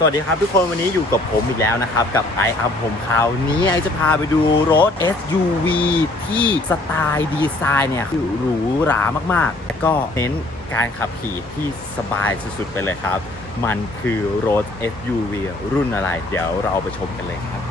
สวัสดีครับทุกคนวันนี้อยู่กับผมอีกแล้วนะครับ กับไออัมผมคราวนี้ไอจะพาไปดูรถ SUV ที่สไตล์ดีไซน์เนี่ยคือหรูหรามากๆ แล้วก็เน้นการขับขี่ที่สบายสุดๆไปเลยครับ มันคือรถ SUV รุ่นอะไร เดี๋ยวเราไปชมกันเลยครับ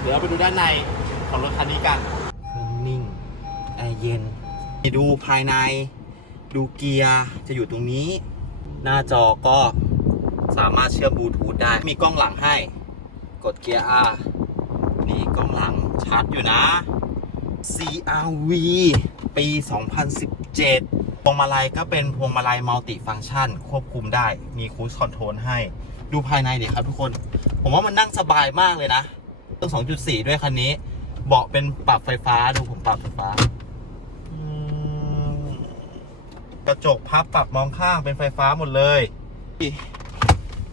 เดี๋ยวเราไปดูด้านในของรถคันนี้กันเครื่องนิ่งแอร์เย็นดูภายใน ดูเกียร์จะอยู่ตรงนี้ หน้าจอก็สามารถเชื่อมบลูทูธได้ มีกล้องหลังให้ กดเกียร์ R นี่กล้องหลังชัดอยู่นะ CRV ปี 2017 พวงมาลัยก็เป็นพวงมาลัยมัลติฟัง c t ชัน ควบคุมได้ มีคู i คอนโทรลให้ ดูภายในเดี๋ยวครับทุกคน ผมว่ามันนั่งสบายมากเลยนะ ต้อง 2.4 ด้วยคันนี้ เบาะเป็นปรับไฟฟ้าดูผมปรับไฟฟ้า กระจกพับปรับมองข้างเป็นไฟฟ้าหมดเลย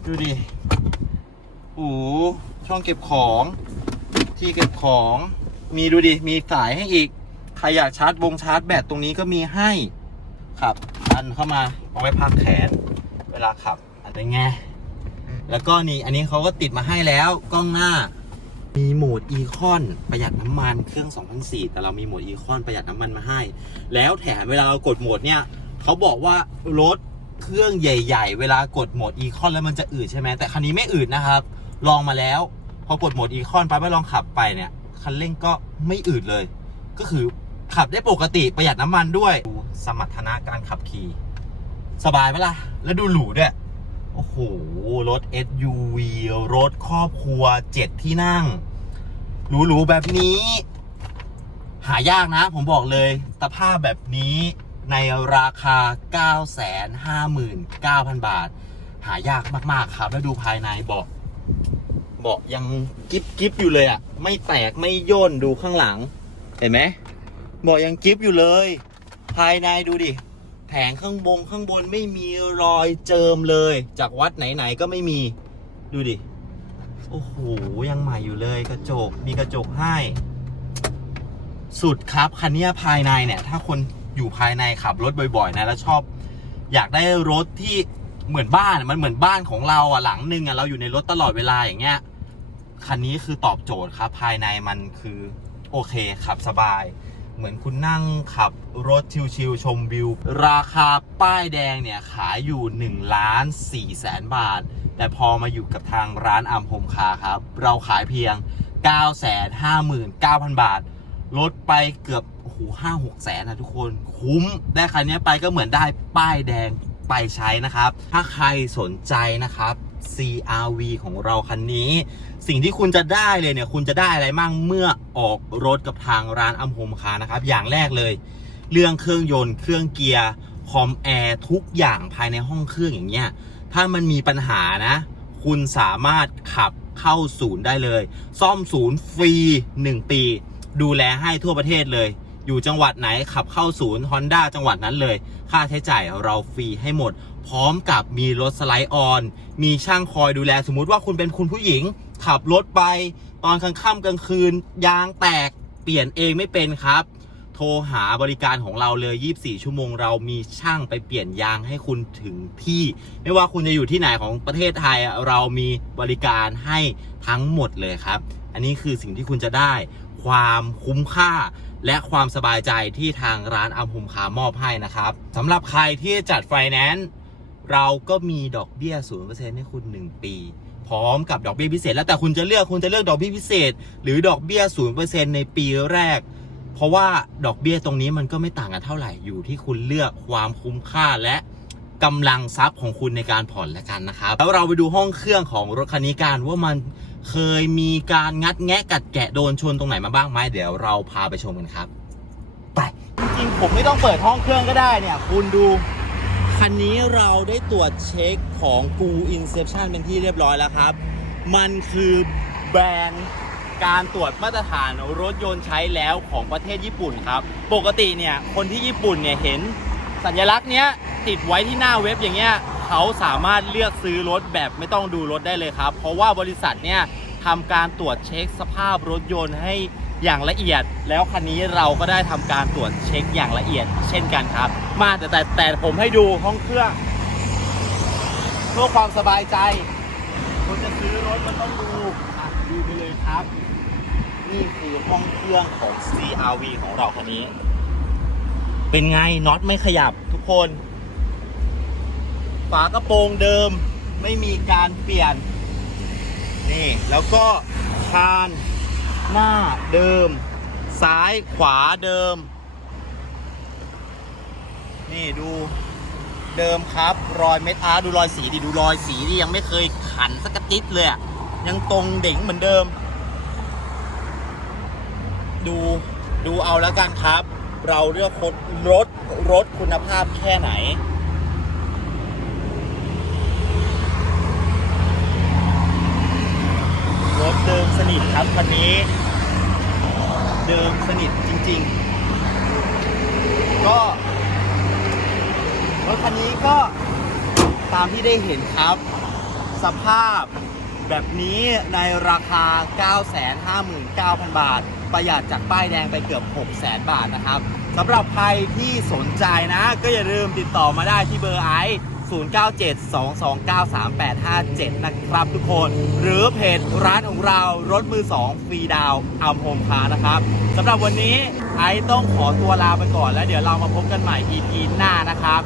ดูดิโอ้ช่องเก็บของ ที่เก็บของ มีดูดิ มีสายให้อีก ใครอยากชาร์จวงชาร์จแบตตรงนี้ก็มีให้ครับอันเข้ามาเอาไว้พักแขน เวลาขับอันนี้ไงแล้วก็นี่อันนี้เขาก็ติดมาให้แล้วกล้องหน้า มีโหมดอีคอนประหยัดน้ำมันเครื่อง2004แต่เรามีโหมดอีคอนประหยัดน้ำมันมาให้ แล้วแถมเวลาเรากดโหมดเนี่ยเขาบอกว่ารถเครื่องใหญ่ ๆ เวลากดโหมดอีคอนแล้วมันจะอืดใช่ไหมแต่คันนี้ไม่อืดนะครับ ลองมาแล้วพอกดโหมดอีคอนปั๊บไปลองขับไปเนี่ยคันเร่งก็ไม่อืดเลย ก็คือขับได้ปกติประหยัดน้ำมันด้วย สมรรถนะการขับขี่ สบายไหมล่ะ แล้วดูหรูด้วย โอ้โห รถ SUV รถครอบครัวเจ็ดที่นั่ง หรูๆแบบนี้ หายากนะ ผมบอกเลย สภาพแบบนี้ในราคา 959,000 บาท หายากมากๆครับ แล้วดูภายในเบาะเบาะยังกิบกิบอยู่เลยอะ ไม่แตกไม่ย่นดูข้างหลัง เห็นไหมเบาะยังกิบอยู่เลย ภายในดูดิ งข้างบนข้างบนไม่มีรอยเจิมเลย จากวัดไหนๆก็ไม่มี ดูดิ โอ้โห ยังใหม่อยู่เลยกระจก มีกระจกให้ สุดครับ คันนี้ภายในเนี่ย ถ้าคนอยู่ภายในขับรถบ่อยๆ นะ แล้วชอบ อยากได้รถที่เหมือนบ้าน มันเหมือนบ้านของเราอะ หลังหนึ่งอะ เราอยู่ในรถตลอดเวลาอย่างเงี้ย คันนี้คือตอบโจทย์ครับ ภายในมันคือโอเค ขับสบาย เหมือนคุณนั่งขับรถชิวๆชมวิว ราคาป้ายแดงเนี่ย ขายอยู่ 1 ล้าน4แสนบาท แต่พอมาอยู่กับทางร้านอัมโฮมคาครับ เราขายเพียง 959,000 บาท ลดไปเกือบโอ้โหห้าหกแสนนะทุกคน คุ้มได้คันนี้ไปก็เหมือนได้ป้ายแดงไปใช้นะครับ ถ้าใครสนใจนะครับ CRV ของเราคันนี้ สิ่งที่คุณจะได้เลยเนี่ย คุณจะได้อะไรมั่งเมื่อออกรถกับทางร้านอัมโฮมคานะครับ อย่างแรกเลย เรื่องเครื่องยนต์เครื่องเกียร์คอมแอร์ทุกอย่างภายในห้องเครื่องอย่างเงี้ยถ้ามันมีปัญหานะ คุณสามารถขับเข้าศูนย์ได้เลย ซ่อมศูนย์ฟรี 1 ปี ดูแลให้ทั่วประเทศเลย อยู่จังหวัดไหนขับเข้าศูนย์ Honda จังหวัดนั้นเลย ค่าใช้จ่ายเราฟรีให้หมด พร้อมกับมีรถสไลด์ออน มีช่างคอยดูแล สมมุติว่าคุณเป็นคุณผู้หญิง ขับรถไป ตอนกลางค่ำกลางคืน ยางแตกเปลี่ยนเองไม่เป็นครับ โทรหาบริการของเราเลย 24 ชั่วโมง เรามีช่างไปเปลี่ยนยางให้คุณถึงที่ ไม่ว่าคุณจะอยู่ที่ไหนของประเทศไทย เรามีบริการให้ทั้งหมดเลยครับ อันนี้คือสิ่งที่คุณจะได้ความคุ้มค่าและความสบายใจที่ทางร้านอัมพุมคามอบให้นะครับสำหรับใครที่จัดไฟแนนซ์ เราก็มีดอกเบี้ย0%ให้คุณ 1 ปี พร้อมกับดอกเบี้ยพิเศษ แล้วแต่คุณจะเลือกคุณจะเลือกดอกเบี้ยพิเศษ หรือดอกเบี้ย0%ในปีแรก เพราะว่าดอกเบี้ยตรงนี้มันก็ไม่ต่างกันเท่าไหร่อยู่ที่คุณเลือกความคุ้มค่าและกำลังทรัพย์ของคุณในการผ่อนและกันนะครับ แล้วเราไปดูห้องเครื่องของรถคันนี้กันว่ามันเคยมีการงัดแงะกัดแกะโดนชนตรงไหนมาบ้างไหมเดี๋ยวเราพาไปชมกันครับ ไปจริงๆผมไม่ต้องเปิดห้องเครื่องก็ได้เนี่ย คุณดู คันนี้เราได้ตรวจเช็คของ Go Inception เป็นที่เรียบร้อยแล้วครับ มันคือแบรนด์การตรวจมาตรฐานรถยนต์ใช้แล้วของประเทศญี่ปุ่นครับ ปกติเนี่ยคนที่ญี่ปุ่นเนี่ยเห็นสัญลักษณ์เนี้ยติดไว้ที่หน้าเว็บอย่างเงี้ยเขาสามารถเลือกซื้อรถแบบไม่ต้องดูรถได้เลยครับ เพราะว่าบริษัทเนี่ยทำการตรวจเช็คสภาพรถยนต์ให้ อย่างละเอียด แล้วคันนี้เราก็ได้ทำการตรวจเช็คอย่างละเอียด เช่นกันครับ มาแต่แต่แต่ผมให้ดูห้องเครื่องเพื่อความสบายใจคุณจะซื้อรถมันต้องดูอะดูไปเลยครับ นี่คือห้องเครื่องของ CRV ของเราคันนี้ เป็นไงน็อตไม่ขยับทุกคน ฝากระโปรงเดิมไม่มีการเปลี่ยน นี่แล้วก็คาน หน้าเดิม ซ้ายขวาเดิม นี่ดูเดิมครับ รอยเม็ดอาร์ดูรอยสีดิดูรอยสีที่ยังไม่เคยขันสักกระติดเลยยังตรงเด่งเหมือนเดิม ดูดูเอาแล้วกันครับ เราเลือกรถรถรถคุณภาพแค่ไหนรถเดิมสนิทครับคันนี้ ดิมสนิทจริง ๆ ก็รถคันนี้ก็ตามที่ได้เห็นครับ สภาพแบบนี้ในราคา 959,000 บาท ประหยัดจากป้ายแดงไปเกือบ 600,000 บาทนะครับสำหรับใครที่สนใจนะ ก็อย่าลืมติดต่อมาได้ที่เบอร์ไอ 0972293857 นะครับทุกคน หรือเพจร้านของเรารถมือ 2 ฟรีดาวอัมโฮมคานะครับสำหรับวันนี้ไอซ์ต้องขอตัวลาไปก่อน แล้วเดี๋ยวเรามาพบกันใหม่ EP หน้านะครับ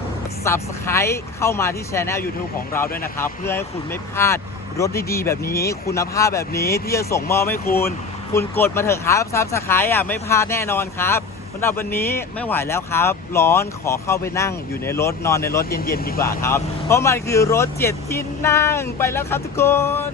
Subscribe เข้ามาที่ช anel YouTube ของเราด้วยนะครับ เพื่อให้คุณไม่พลาดรถดีๆ แบบนี้ คุณภาพแบบนี้ที่จะส่งมอบให้คุณ คุณกดมาเถอะครับ Subscribe อะไม่พลาดแน่นอนครับำหรับวันนี้ไม่ไหวแล้วครับ ร้อนขอเข้าไปนั่งอยู่ในรถนอนในรถเย็นๆดีกว่าครับ เพราะมันคือรถเจ็ดที่นั่งไปแล้วครับทุกคน